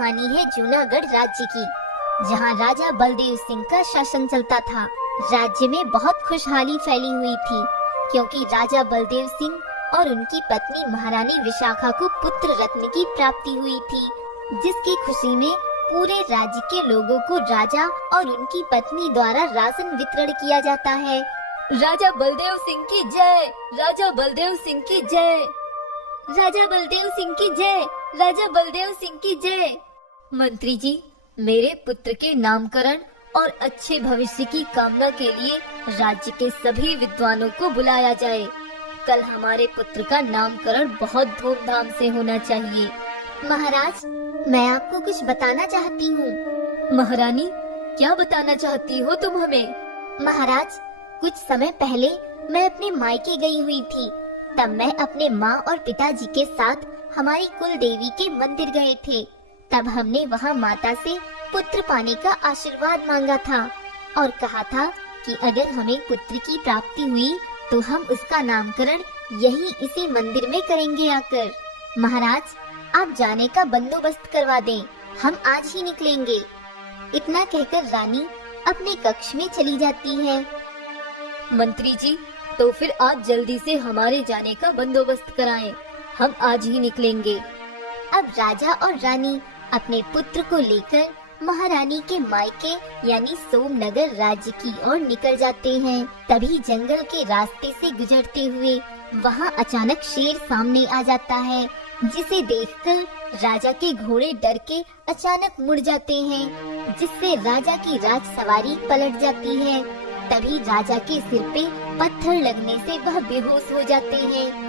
कहानी है जूनागढ़ राज्य की, जहां राजा बलदेव सिंह का शासन चलता था। राज्य में बहुत खुशहाली फैली हुई थी, क्योंकि राजा बलदेव सिंह और उनकी पत्नी महारानी विशाखा को पुत्र रत्न की प्राप्ति हुई थी, जिसकी खुशी में पूरे राज्य के लोगों को राजा और उनकी पत्नी द्वारा राशन वितरण किया जाता है। राजा बलदेव सिंह की जय, राजा बलदेव सिंह की जय, राजा बलदेव सिंह की जय, राजा बलदेव सिंह की जय। मंत्री जी, मेरे पुत्र के नामकरण और अच्छे भविष्य की कामना के लिए राज्य के सभी विद्वानों को बुलाया जाए। कल हमारे पुत्र का नामकरण बहुत धूमधाम से होना चाहिए। महाराज, मैं आपको कुछ बताना चाहती हूँ। महारानी, क्या बताना चाहती हो तुम हमें? महाराज, कुछ समय पहले मैं अपने मायके गई हुई थी। तब मैं अपने माँ और पिताजी के साथ हमारी कुल देवी के मंदिर गए थे। तब हमने वहाँ माता से पुत्र पाने का आशीर्वाद मांगा था और कहा था कि अगर हमें पुत्र की प्राप्ति हुई तो हम उसका नामकरण यही इसी मंदिर में करेंगे आकर। महाराज, आप जाने का बंदोबस्त करवा दें, हम आज ही निकलेंगे। इतना कहकर रानी अपने कक्ष में चली जाती है। मंत्री जी, तो फिर आप जल्दी से हमारे जाने का बंदोबस्त कराएं। हम आज ही निकलेंगे। अब राजा और रानी अपने पुत्र को लेकर महारानी के मायके यानी सोमनगर राज्य की ओर निकल जाते हैं। तभी जंगल के रास्ते से गुजरते हुए वहां अचानक शेर सामने आ जाता है, जिसे देखकर राजा के घोड़े डर के अचानक मुड़ जाते हैं, जिससे राजा की राजसवारी पलट जाती है। तभी राजा के सिर पे पत्थर लगने से वह बेहोश हो जाते हैं।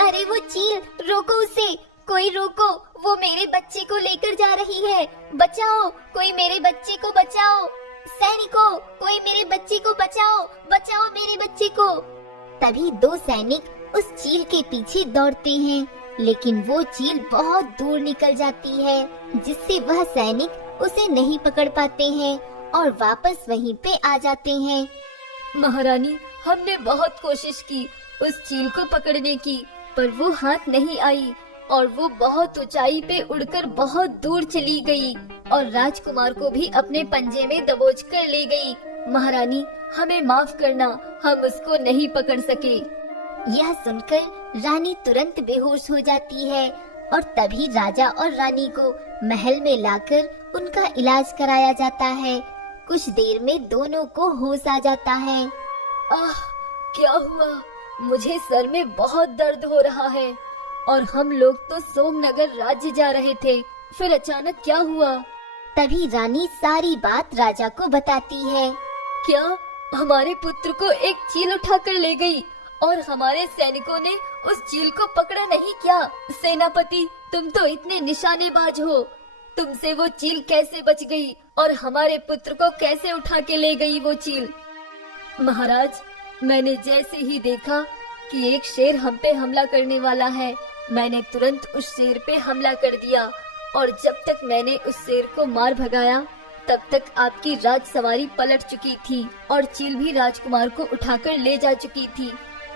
अरे वो चील, रोको उसे, कोई रोको, वो मेरे बच्चे को लेकर जा रही है। बचाओ, कोई मेरे बच्चे को बचाओ। सैनिकों, कोई मेरे बच्चे को बचाओ, बचाओ मेरे बच्चे को। तभी दो सैनिक उस चील के पीछे दौड़ते हैं, लेकिन वो चील बहुत दूर निकल जाती है, जिससे वह सैनिक उसे नहीं पकड़ पाते हैं और वापस वहीं पे आ जाते हैं। महारानी, हमने बहुत कोशिश की उस चील को पकड़ने की, पर वो हाथ नहीं आई और वो बहुत ऊंचाई पे उड़कर बहुत दूर चली गई और राजकुमार को भी अपने पंजे में दबोच कर ले गई। महारानी, हमें माफ करना, हम उसको नहीं पकड़ सके। यह सुनकर रानी तुरंत बेहोश हो जाती है और तभी राजा और रानी को महल में लाकर उनका इलाज कराया जाता है। कुछ देर में दोनों को होश आ जाता है। आह, क्या हुआ? मुझे सर में बहुत दर्द हो रहा है और हम लोग तो सोमनगर राज्य जा रहे थे, फिर अचानक क्या हुआ? तभी रानी सारी बात राजा को बताती है। क्या हमारे पुत्र को एक चील उठाकर ले गई और हमारे सैनिकों ने उस चील को पकड़ा नहीं क्या? सेनापति, तुम तो इतने निशानेबाज हो, तुमसे वो चील कैसे बच गई और हमारे पुत्र को कैसे उठा के ले गई वो चील? महाराज, मैंने जैसे ही देखा कि एक शेर हम पे हमला करने वाला है, मैंने तुरंत उस शेर पे हमला कर दिया और जब तक मैंने उस शेर को मार भगाया तब तक आपकी राजसवारी पलट चुकी थी और चील भी राजकुमार को उठाकर ले जा चुकी थी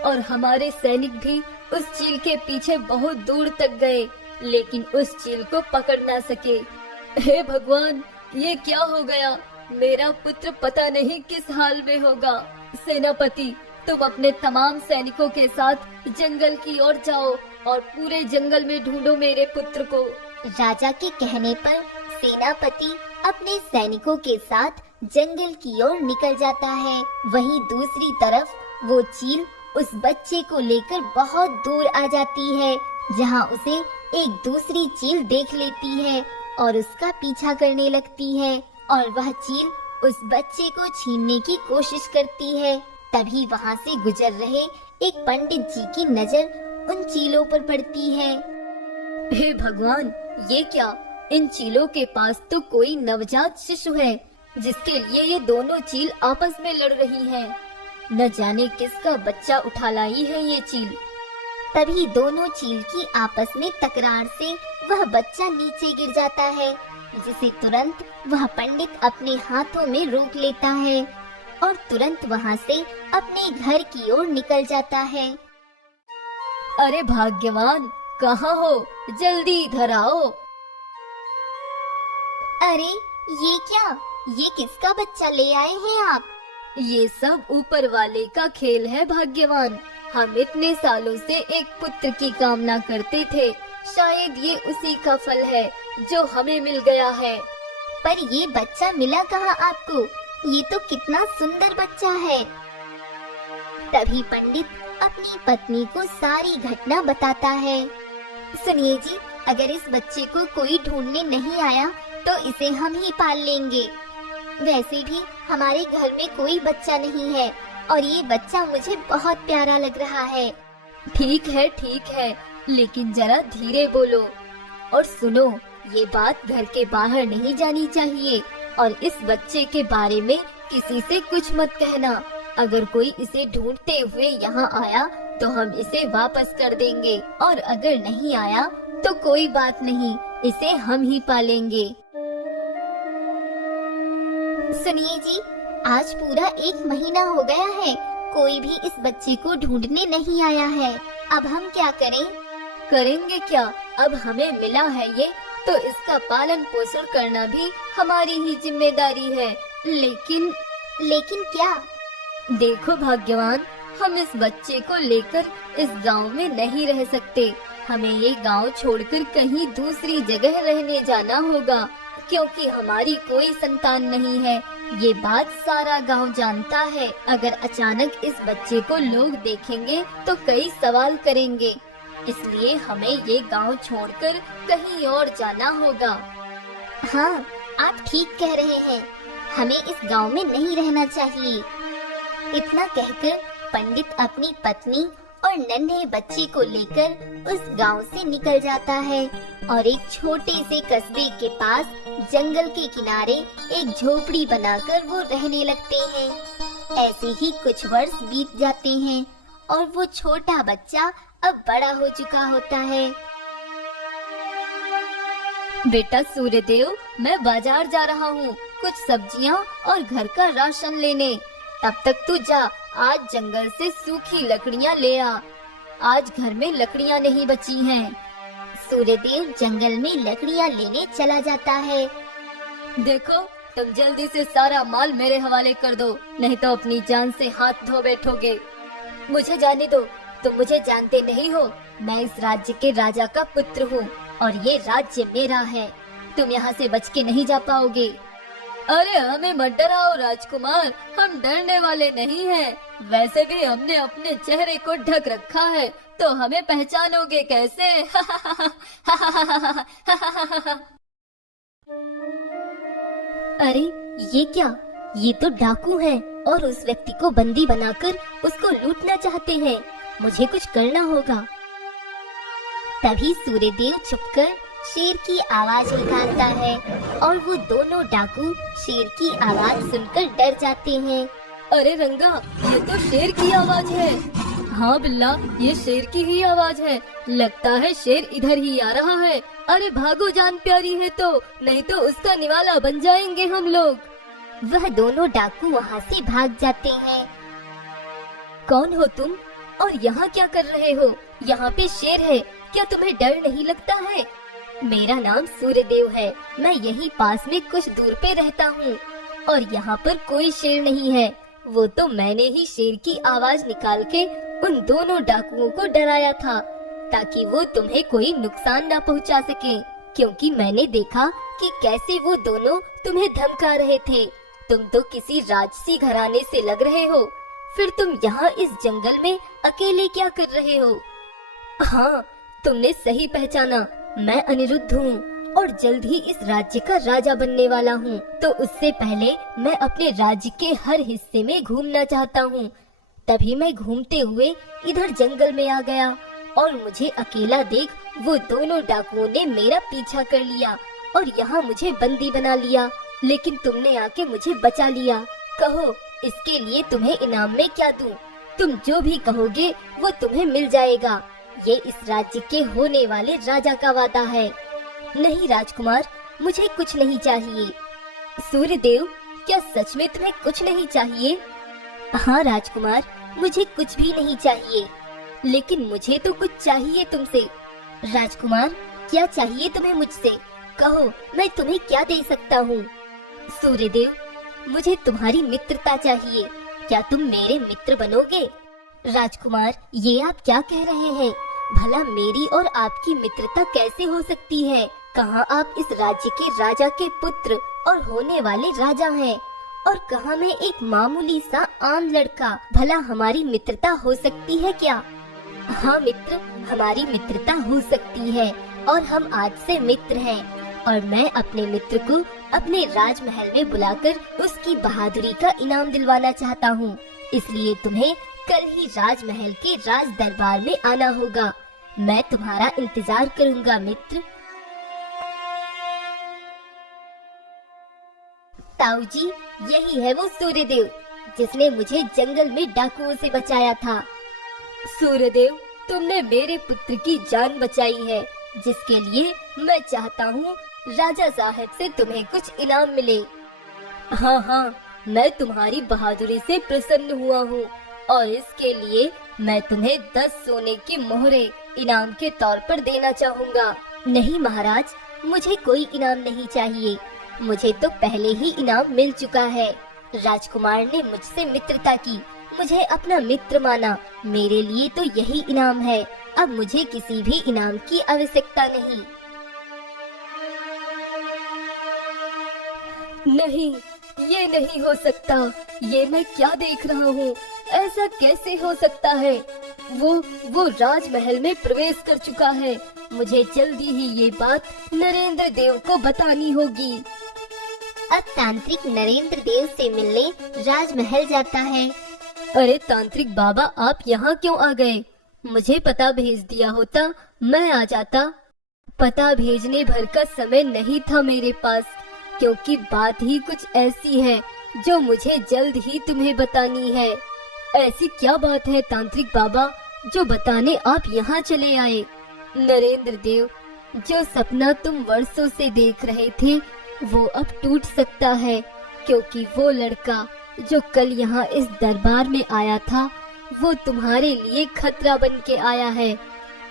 और हमारे सैनिक भी उस चील के पीछे बहुत दूर तक गए, लेकिन उस चील को पकड़ ना सके। हे भगवान, ये क्या हो गया? मेरा पुत्र पता नहीं किस हाल में होगा। सेनापति, तुम अपने तमाम सैनिकों के साथ जंगल की ओर जाओ और पूरे जंगल में ढूंढो मेरे पुत्र को। राजा के कहने पर सेनापति अपने सैनिकों के साथ जंगल की ओर निकल जाता है। वहीं दूसरी तरफ वो चील उस बच्चे को लेकर बहुत दूर आ जाती है, जहां उसे एक दूसरी चील देख लेती है और उसका पीछा करने लगती है और वह चील उस बच्चे को छीनने की कोशिश करती है। तभी वहां से गुजर रहे एक पंडित जी की नजर उन चीलों पर पड़ती है। हे भगवान, ये क्या? इन चीलों के पास तो कोई नवजात शिशु है, जिसके लिए ये दोनों चील आपस में लड़ रही हैं। न जाने किसका बच्चा उठा लाई है ये चील। तभी दोनों चील की आपस में तकरार से वह बच्चा नीचे गिर जाता है, जिसे तुरंत वह पंडित अपने हाथों में रोक लेता है और तुरंत वहां से अपने घर की ओर निकल जाता है। अरे भाग्यवान, कहाँ हो? जल्दी इधर आओ। अरे ये क्या? ये किसका बच्चा ले आए हैं आप? ये सब ऊपर वाले का खेल है भाग्यवान। हम इतने सालों से एक पुत्र की कामना करते थे, शायद ये उसी का फल है जो हमें मिल गया है। पर ये बच्चा मिला कहाँ आपको? ये तो कितना सुंदर बच्चा है। तभी पंडित अपनी पत्नी को सारी घटना बताता है। सुनिए जी, अगर इस बच्चे को कोई ढूंढने नहीं आया तो इसे हम ही पाल लेंगे। वैसे भी हमारे घर में कोई बच्चा नहीं है और ये बच्चा मुझे बहुत प्यारा लग रहा है। ठीक है, लेकिन जरा धीरे बोलो और सुनो, ये बात घर के बाहर नहीं जानी चाहिए और इस बच्चे के बारे में किसी से कुछ मत कहना। अगर कोई इसे ढूंढते हुए यहाँ आया तो हम इसे वापस कर देंगे और अगर नहीं आया तो कोई बात नहीं, इसे हम ही पालेंगे। सुनिए जी, आज पूरा 1 महीना हो गया है, कोई भी इस बच्चे को ढूंढने नहीं आया है। अब हम क्या करें? करेंगे क्या? अब हमें मिला है ये, तो इसका पालन पोषण करना भी हमारी ही जिम्मेदारी है। लेकिन क्या? देखो भाग्यवान, हम इस बच्चे को लेकर इस गांव में नहीं रह सकते। हमें ये गांव छोड़कर कहीं दूसरी जगह रहने जाना होगा, क्योंकि हमारी कोई संतान नहीं है। ये बात सारा गांव जानता है। अगर अचानक इस बच्चे को लोग देखेंगे तो कई सवाल करेंगे, इसलिए हमें ये गांव छोड़कर कहीं और जाना होगा। हाँ, आप ठीक कह रहे हैं, हमें इस गांव में नहीं रहना चाहिए। इतना कहकर पंडित अपनी पत्नी और नन्हे बच्चे को लेकर उस गांव से निकल जाता है और एक छोटे से कस्बे के पास जंगल के किनारे एक झोपड़ी बनाकर वो रहने लगते हैं। ऐसे ही कुछ वर्ष बीत जाते हैं और वो छोटा बच्चा अब बड़ा हो चुका होता है। बेटा सूर्यदेव, मैं बाजार जा रहा हूँ कुछ सब्जियाँ और घर का राशन लेने। तब तक तू जा, आज जंगल से सूखी लकड़ियाँ ले आ। आज घर में लकड़ियाँ नहीं बची हैं। सूर्यदेव जंगल में लकड़ियाँ लेने चला जाता है। देखो, तुम जल्दी से सारा माल मेरे हवाले कर दो, नहीं तो अपनी जान से हाथ धो बैठोगे। मुझे जाने दो, तुम मुझे जानते नहीं हो। मैं इस राज्य के राजा का पुत्र हूँ और ये राज्य मेरा है। तुम यहाँ से बच के नहीं जा पाओगे। अरे हमें मत डराओ राजकुमार, हम डरने वाले नहीं हैं। वैसे भी हमने अपने चेहरे को ढक रखा है, तो हमें पहचानोगे कैसे? अरे ये क्या? ये तो डाकू हैं और उस व्यक्ति को बंदी बनाकर उसको लूटना चाहते हैं। मुझे कुछ करना होगा। तभी सूर्यदेव छुपकर शेर की आवाज निकालता है और वो दोनों डाकू शेर की आवाज सुनकर डर जाते हैं। अरे रंगा, ये तो शेर की आवाज है। हाँ बिल्ला, ये शेर की ही आवाज है। लगता है शेर इधर ही आ रहा है। अरे भागो जान प्यारी है तो, नहीं तो उसका निवाला बन जाएंगे हम लोग। वह दोनों डाकू वहाँ से भाग जाते हैं। कौन हो तुम और यहाँ क्या कर रहे हो? यहाँ पे शेर है, क्या तुम्हें डर नहीं लगता है? मेरा नाम सूर्यदेव है, मैं यहीं पास में कुछ दूर पे रहता हूँ और यहाँ पर कोई शेर नहीं है। वो तो मैंने ही शेर की आवाज निकाल के उन दोनों डाकुओं को डराया था, ताकि वो तुम्हें कोई नुकसान न पहुँचा सके। क्योंकि मैंने देखा कि कैसे वो दोनों तुम्हें धमका रहे थे। तुम तो किसी राजसी घराने से लग रहे हो, फिर तुम यहाँ इस जंगल में अकेले क्या कर रहे हो? हाँ, तुमने सही पहचाना, मैं अनिरुद्ध हूँ और जल्द ही इस राज्य का राजा बनने वाला हूँ। तो उससे पहले मैं अपने राज्य के हर हिस्से में घूमना चाहता हूँ। तभी मैं घूमते हुए इधर जंगल में आ गया और मुझे अकेला देख वो दोनों डाकुओं ने मेरा पीछा कर लिया और यहाँ मुझे बंदी बना लिया। लेकिन तुमने आके मुझे बचा लिया। कहो, इसके लिए तुम्हें इनाम में क्या दूं? तुम जो भी कहोगे वो तुम्हें मिल जाएगा। ये इस राज्य के होने वाले राजा का वादा है। नहीं राजकुमार, मुझे कुछ नहीं चाहिए। सूर्यदेव, क्या सच में तुम्हें कुछ नहीं चाहिए? हाँ राजकुमार, मुझे कुछ भी नहीं चाहिए, लेकिन मुझे तो कुछ चाहिए तुमसे। राजकुमार, क्या चाहिए तुम्हें मुझसे? कहो, मैं तुम्हें क्या दे सकता हूँ? सूर्यदेव, मुझे तुम्हारी मित्रता चाहिए। क्या तुम मेरे मित्र बनोगे? राजकुमार, ये आप क्या कह रहे हैं? भला मेरी और आपकी मित्रता कैसे हो सकती है? कहाँ आप इस राज्य के राजा के पुत्र और होने वाले राजा हैं, और कहाँ मैं एक मामूली सा आम लड़का। भला हमारी मित्रता हो सकती है क्या? हाँ मित्र, हमारी मित्रता हो सकती है, और हम आज से मित्र हैं। और मैं अपने मित्र को अपने राजमहल में बुलाकर उसकी बहादुरी का इनाम दिलवाना चाहता हूँ। इसलिए तुम्हें कल ही राजमहल के राज दरबार में आना होगा। मैं तुम्हारा इंतजार करूँगा मित्र। ताऊ जी, यही है वो सूर्यदेव जिसने मुझे जंगल में डाकुओं से बचाया था। सूर्यदेव, तुमने मेरे पुत्र की जान बचाई है, जिसके लिए मैं चाहता हूँ राजा साहब से तुम्हें कुछ इनाम मिले। हाँ हाँ, मैं तुम्हारी बहादुरी से प्रसन्न हुआ हूँ, और इसके लिए मैं तुम्हें 10 सोने की मोहरें इनाम के तौर पर देना चाहूँगा। नहीं महाराज, मुझे कोई इनाम नहीं चाहिए। मुझे तो पहले ही इनाम मिल चुका है। राजकुमार ने मुझसे मित्रता की, मुझे अपना मित्र माना। मेरे लिए तो यही इनाम है। अब मुझे किसी भी इनाम की आवश्यकता नहीं। नहीं, ये नहीं हो सकता। ये मैं क्या देख रहा हूँ? ऐसा कैसे हो सकता है? वो राजमहल में प्रवेश कर चुका है। मुझे जल्दी ही ये बात नरेंद्र देव को बतानी होगी। अब तांत्रिक नरेंद्र देव से मिलने राजमहल जाता है। अरे तांत्रिक बाबा, आप यहाँ क्यों आ गए? मुझे पता भेज दिया होता, मैं आ जाता। पता भेजने भर का समय नहीं था मेरे पास, क्योंकि बात ही कुछ ऐसी है जो मुझे जल्द ही तुम्हें बतानी है। ऐसी क्या बात है तांत्रिक बाबा जो बताने आप यहाँ चले आए? नरेंद्र देव, जो सपना तुम वर्षों से देख रहे थे वो अब टूट सकता है, क्योंकि वो लड़का जो कल यहाँ इस दरबार में आया था वो तुम्हारे लिए खतरा बन के आया है।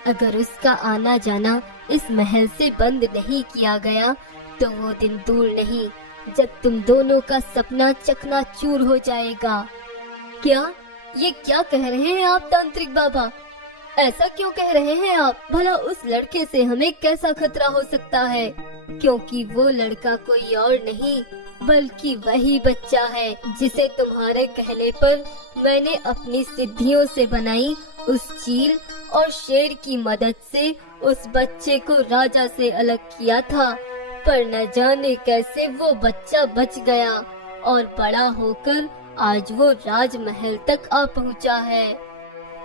अगर उसका आना जाना इस महल से बंद नहीं किया गया तो वो दिन दूर नहीं जब तुम दोनों का सपना चकनाचूर हो जाएगा। क्या? ये क्या कह रहे हैं आप तांत्रिक बाबा? ऐसा क्यों कह रहे हैं आप? भला उस लड़के से हमें कैसा खतरा हो सकता है? क्योंकि वो लड़का कोई और नहीं बल्कि वही बच्चा है जिसे तुम्हारे कहने पर मैंने अपनी सिद्धियों से बनाई उस चील और शेर की मदद से उस बच्चे को राजा से अलग किया था। पर न जाने कैसे वो बच्चा बच गया और बड़ा होकर आज वो राजमहल तक आ पहुंचा है।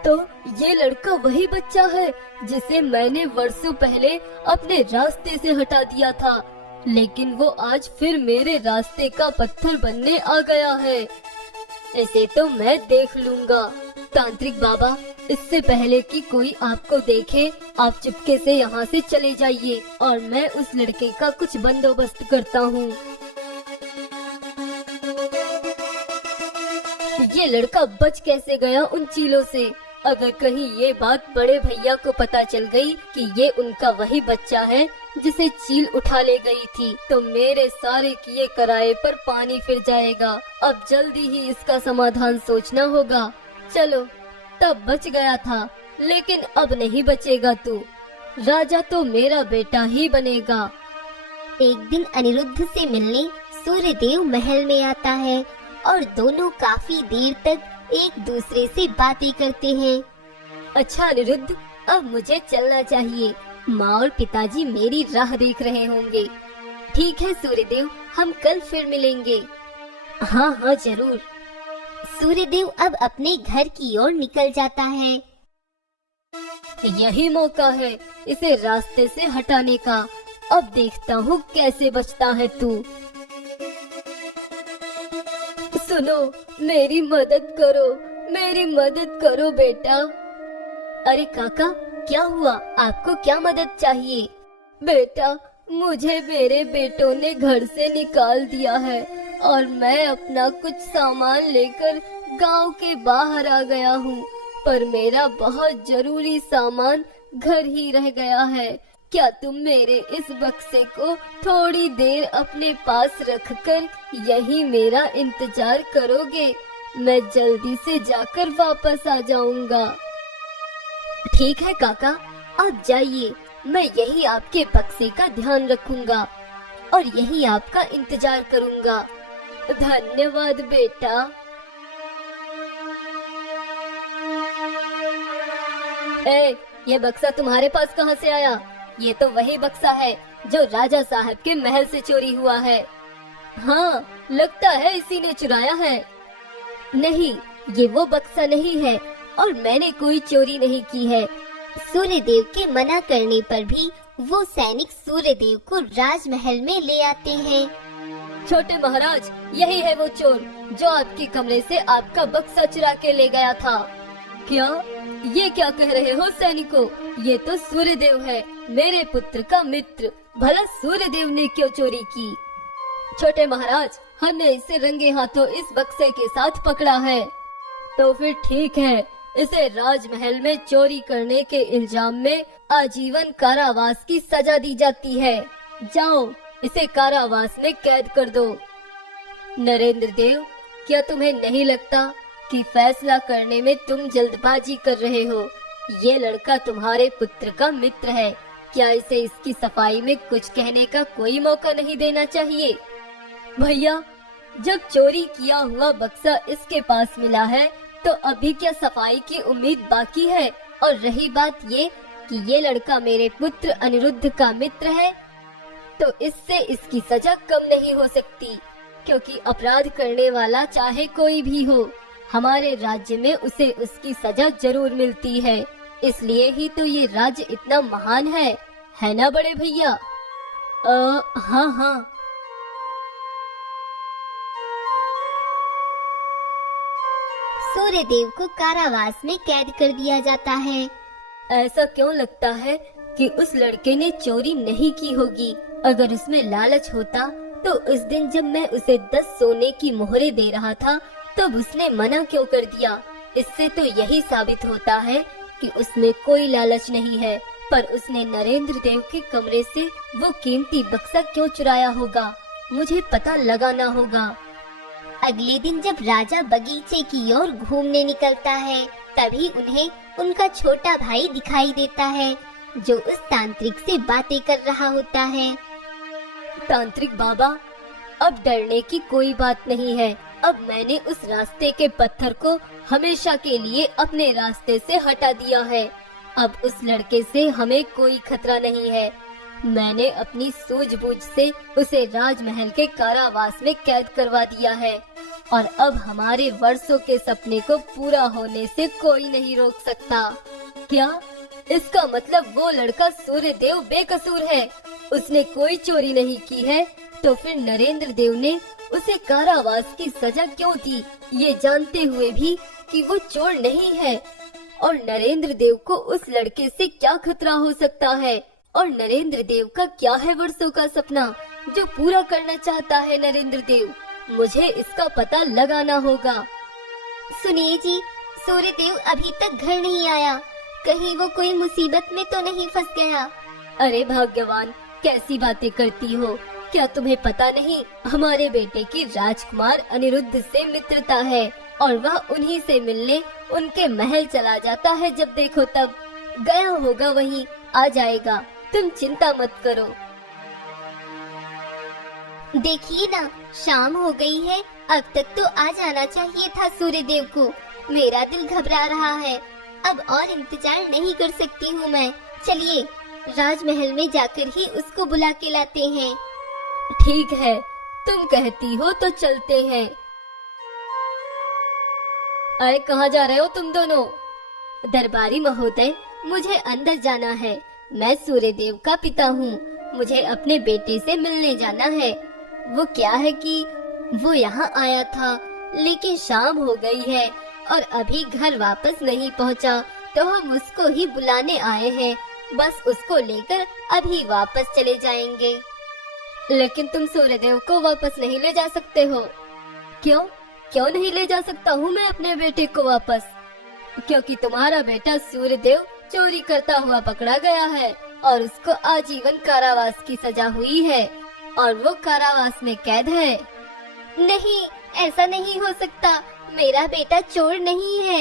तो ये लड़का वही बच्चा है जिसे मैंने वर्षों पहले अपने रास्ते से हटा दिया था, लेकिन वो आज फिर मेरे रास्ते का पत्थर बनने आ गया है। इसे तो मैं देख लूंगा। तांत्रिक बाबा, इससे पहले कि कोई आपको देखे, आप चुपके से यहाँ से चले जाइए और मैं उस लड़के का कुछ बंदोबस्त करता हूँ। ये लड़का बच कैसे गया उन चीलों से? अगर कहीं ये बात बड़े भैया को पता चल गई कि ये उनका वही बच्चा है जिसे चील उठा ले गई थी, तो मेरे सारे किए कराए पर पानी फिर जाएगा। अब जल्दी ही इसका समाधान सोचना होगा। चलो, तब बच गया था, लेकिन अब नहीं बचेगा तू। राजा तो मेरा बेटा ही बनेगा। एक दिन अनिरुद्ध से मिलने सूर्यदेव महल में आता है और दोनों काफी देर तक एक दूसरे से बातें करते हैं। अच्छा अनिरुद्ध, अब मुझे चलना चाहिए। माँ और पिताजी मेरी राह देख रहे होंगे। ठीक है सूर्यदेव, हम कल फिर मिलेंगे। हाँ हाँ जरूर। सूर्यदेव अब अपने घर की ओर निकल जाता है। यही मौका है इसे रास्ते से हटाने का। अब देखता हूँ कैसे बचता है तू। सुनो, मेरी मदद करो, मेरी मदद करो बेटा। अरे काका, क्या हुआ? आपको क्या मदद चाहिए? बेटा, मुझे मेरे बेटों ने घर से निकाल दिया है और मैं अपना कुछ सामान लेकर गांव के बाहर आ गया हूँ, पर मेरा बहुत जरूरी सामान घर ही रह गया है। क्या तुम मेरे इस बक्से को थोड़ी देर अपने पास रखकर यही मेरा इंतजार करोगे? मैं जल्दी से जाकर वापस आ जाऊंगा। ठीक है काका, आप जाइए, मैं यही आपके बक्से का ध्यान रखूंगा और यही आपका इंतजार करूंगा। धन्यवाद बेटा। ये बक्सा तुम्हारे पास कहाँ से आया? ये तो वही बक्सा है जो राजा साहब के महल से चोरी हुआ है। हाँ, लगता है इसी ने चुराया है। नहीं, ये वो बक्सा नहीं है और मैंने कोई चोरी नहीं की है। सूर्यदेव के मना करने पर भी वो सैनिक सूर्यदेव को राजमहल में ले आते हैं। छोटे महाराज, यही है वो चोर जो आपके कमरे से आपका बक्सा चुरा के ले गया था। क्या? ये क्या कह रहे हो सैनिकों? ये तो सूर्यदेव है, मेरे पुत्र का मित्र। भला सूर्यदेव ने क्यों चोरी की? छोटे महाराज, हमने इसे रंगे हाथों इस बक्से के साथ पकड़ा है। तो फिर ठीक है, इसे राजमहल में चोरी करने के इल्जाम में आजीवन कारावास की सजा दी जाती है। जाओ, इसे कारावास में कैद कर दो। नरेंद्र देव, क्या तुम्हें नहीं लगता कि फैसला करने में तुम जल्दबाजी कर रहे हो? ये लड़का तुम्हारे पुत्र का मित्र है, क्या इसे इसकी सफाई में कुछ कहने का कोई मौका नहीं देना चाहिए? भैया, जब चोरी किया हुआ बक्सा इसके पास मिला है तो अभी क्या सफाई की उम्मीद बाकी है? और रही बात ये कि ये लड़का मेरे पुत्र अनिरुद्ध का मित्र है, तो इससे इसकी सजा कम नहीं हो सकती, क्योंकि अपराध करने वाला चाहे कोई भी हो, हमारे राज्य में उसे उसकी सजा जरूर मिलती है। इसलिए ही तो ये राज्य इतना महान है ना बड़े भैया? हाँ हाँ। सूर्यदेव को कारावास में कैद कर दिया जाता है। ऐसा क्यों लगता है कि उस लड़के ने चोरी नहीं की होगी? अगर उसमें लालच होता तो उस दिन जब मैं उसे 10 सोने की मोहरें दे रहा था तब उसने मना क्यों कर दिया? इससे तो यही साबित होता है कि उसमें कोई लालच नहीं है। पर उसने नरेंद्र देव के कमरे से वो कीमती बक्सा क्यों चुराया होगा? मुझे पता लगाना होगा। अगले दिन जब राजा बगीचे की ओर घूमने निकलता है, तभी उन्हें उनका छोटा भाई दिखाई देता है जो उस तांत्रिक से बातें कर रहा होता है। तांत्रिक बाबा, अब डरने की कोई बात नहीं है। अब मैंने उस रास्ते के पत्थर को हमेशा के लिए अपने रास्ते से हटा दिया है। अब उस लड़के से हमें कोई खतरा नहीं है। मैंने अपनी सूझबूझ से उसे राजमहल के कारावास में कैद करवा दिया है और अब हमारे वर्षों के सपने को पूरा होने से कोई नहीं रोक सकता। क्या? इसका मतलब वो लड़का सूर्यदेव बेकसूर है, उसने कोई चोरी नहीं की है। तो फिर नरेंद्र देव ने उसे कारावास की सजा क्यों दी, ये जानते हुए भी कि वो चोर नहीं है? और नरेंद्र देव को उस लड़के से क्या खतरा हो सकता है? और नरेंद्र देव का क्या है वर्षों का सपना जो पूरा करना चाहता है नरेंद्र देव? मुझे इसका पता लगाना होगा। सुनिए जी, सूर्यदेव अभी तक घर नहीं आया, कहीं वो कोई मुसीबत में तो नहीं फंस गया? अरे भाग्यवान, कैसी बातें करती हो? क्या तुम्हें पता नहीं, हमारे बेटे की राजकुमार अनिरुद्ध से मित्रता है और वह उन्हीं से मिलने उनके महल चला जाता है। जब देखो तब गया होगा, वहीं आ जाएगा, तुम चिंता मत करो। देखिए ना, शाम हो गई है, अब तक तो आ जाना चाहिए था सूर्यदेव को। मेरा दिल घबरा रहा है, अब और इंतजार नहीं कर सकती हूँ मैं। चलिए राजमहल में जाकर ही उसको बुला के लाते हैं। ठीक है, तुम कहती हो तो चलते हैं। अरे कहाँ जा रहे हो तुम दोनों? दरबारी महोदय, मुझे अंदर जाना है। मैं सूर्यदेव का पिता हूँ, मुझे अपने बेटे से मिलने जाना है। वो क्या है कि वो यहाँ आया था, लेकिन शाम हो गई है और अभी घर वापस नहीं पहुँचा, तो हम उसको ही बुलाने आए हैं। बस उसको लेकर अभी वापस चले जाएंगे। लेकिन तुम सूर्यदेव को वापस नहीं ले जा सकते हो। क्यों? क्यों नहीं ले जा सकता हूँ मैं अपने बेटे को वापस? क्योंकि तुम्हारा बेटा सूर्यदेव चोरी करता हुआ पकड़ा गया है और उसको आजीवन कारावास की सजा हुई है और वो कारावास में कैद है। नहीं, ऐसा नहीं हो सकता। मेरा बेटा चोर नहीं है।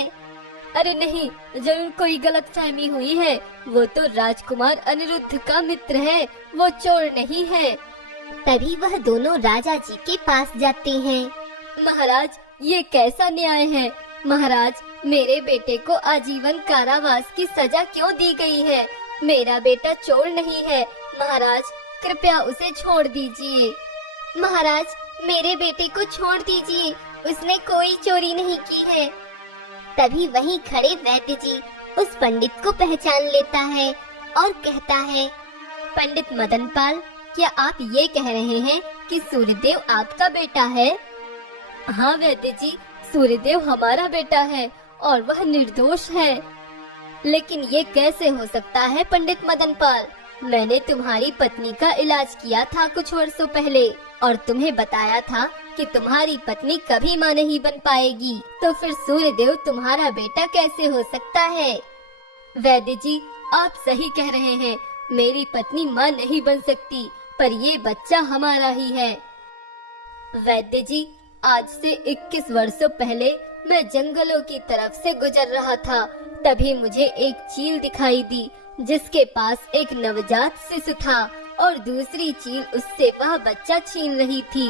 अरे नहीं, जरूर कोई गलतफहमी हुई है। वो तो राजकुमार अनिरुद्ध का मित्र है, वो चोर नहीं है। तभी वह दोनों राजा जी के पास जाते हैं। महाराज, ये कैसा न्याय है? महाराज, मेरे बेटे को आजीवन कारावास की सजा क्यों दी गई है? मेरा बेटा चोर नहीं है। महाराज, कृपया उसे छोड़ दीजिए। महाराज, मेरे बेटे को छोड़ दीजिए, उसने कोई चोरी नहीं की है। तभी वहीं खड़े वैद्य जी उस पंडित को पहचान लेता है और कहता है, पंडित मदनपाल, क्या आप ये कह रहे हैं कि सूर्यदेव आपका बेटा है? हाँ वैद्य जी, सूर्यदेव हमारा बेटा है और वह निर्दोष है। लेकिन ये कैसे हो सकता है पंडित मदनपाल? मैंने तुम्हारी पत्नी का इलाज किया था कुछ वर्षों पहले और तुम्हें बताया था कि तुम्हारी पत्नी कभी माँ नहीं बन पाएगी, तो फिर सूर्यदेव तुम्हारा बेटा कैसे हो सकता है? वैद्य जी, आप सही कह रहे हैं, मेरी पत्नी माँ नहीं बन सकती, पर ये बच्चा हमारा ही है। वैद्य जी, आज से 21 वर्षों पहले मैं जंगलों की तरफ से गुजर रहा था। तभी मुझे एक चील दिखाई दी जिसके पास एक नवजात शिशु था और दूसरी चील उससे वह बच्चा छीन रही थी।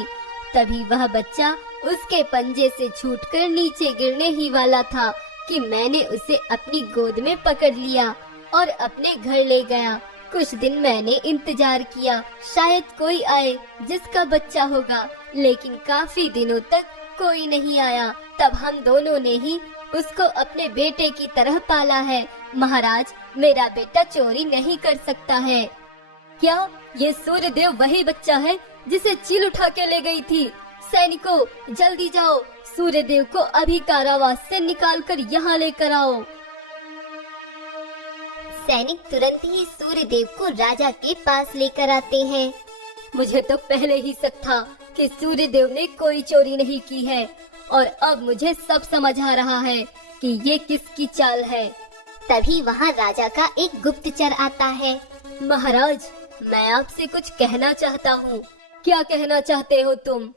तभी वह बच्चा उसके पंजे से छूटकर नीचे गिरने ही वाला था कि मैंने उसे अपनी गोद में पकड़ लिया और अपने घर ले गया। कुछ दिन मैंने इंतजार किया, शायद कोई आए जिसका बच्चा होगा, लेकिन काफी दिनों तक कोई नहीं आया। तब हम दोनों ने ही उसको अपने बेटे की तरह पाला है। महाराज, मेरा बेटा चोरी नहीं कर सकता है। क्या ये सूर्यदेव वही बच्चा है जिसे चील उठा के ले गई थी? सैनिकों, जल्दी जाओ, सूर्यदेव को अभी कारावास से निकालकर यहाँ लेकर आओ। सैनिक तुरंत ही सूर्यदेव को राजा के पास लेकर आते हैं। मुझे तो पहले ही शक था कि सूर्यदेव ने कोई चोरी नहीं की है और अब मुझे सब समझ आ रहा है कि ये किसकी चाल है। तभी वहाँ राजा का एक गुप्तचर आता है। महाराज, मैं आपसे कुछ कहना चाहता हूँ। क्या कहना चाहते हो तुम?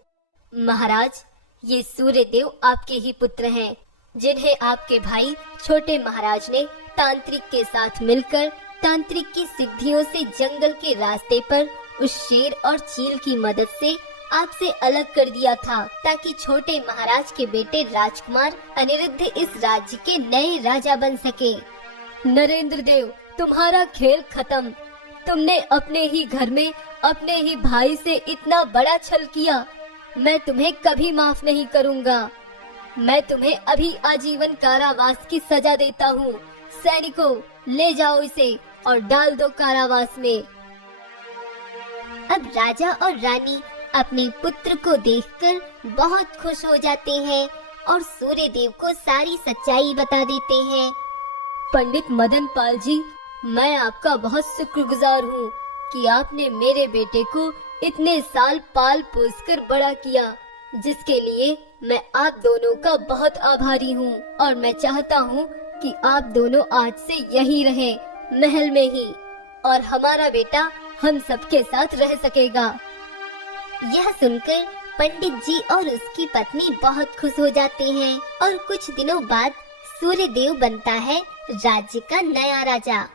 महाराज, ये सूर्यदेव आपके ही पुत्र हैं, जिन्हें आपके भाई छोटे महाराज ने तांत्रिक के साथ मिलकर तांत्रिक की सिद्धियों से जंगल के रास्ते पर उस शेर और चील की मदद से आपसे अलग कर दिया था, ताकि छोटे महाराज के बेटे राजकुमार अनिरुद्ध इस राज्य के नए राजा बन सके। नरेंद्र देव, तुम्हारा खेल खत्म। तुमने अपने ही घर में अपने ही भाई से इतना बड़ा छल किया। मैं तुम्हें कभी माफ नहीं करूँगा। मैं तुम्हें अभी आजीवन कारावास की सजा देता हूँ। सैनिकों, ले जाओ इसे और डाल दो कारावास में। अब राजा और रानी अपने पुत्र को देखकर बहुत खुश हो जाते हैं और सूर्यदेव को सारी सच्चाई बता देते हैं। पंडित मदनपाल जी, मैं आपका बहुत शुक्रगुजार हूँ कि आपने मेरे बेटे को इतने साल पाल पोस कर बड़ा किया, जिसके लिए मैं आप दोनों का बहुत आभारी हूँ। और मैं चाहता हूँ कि आप दोनों आज से यहीं रहें, महल में ही, और हमारा बेटा हम सबके साथ रह सकेगा। यह सुनकर पंडित जी और उसकी पत्नी बहुत खुश हो जाते हैं और कुछ दिनों बाद सूर्यदेव बनता है राज्य का नया राजा।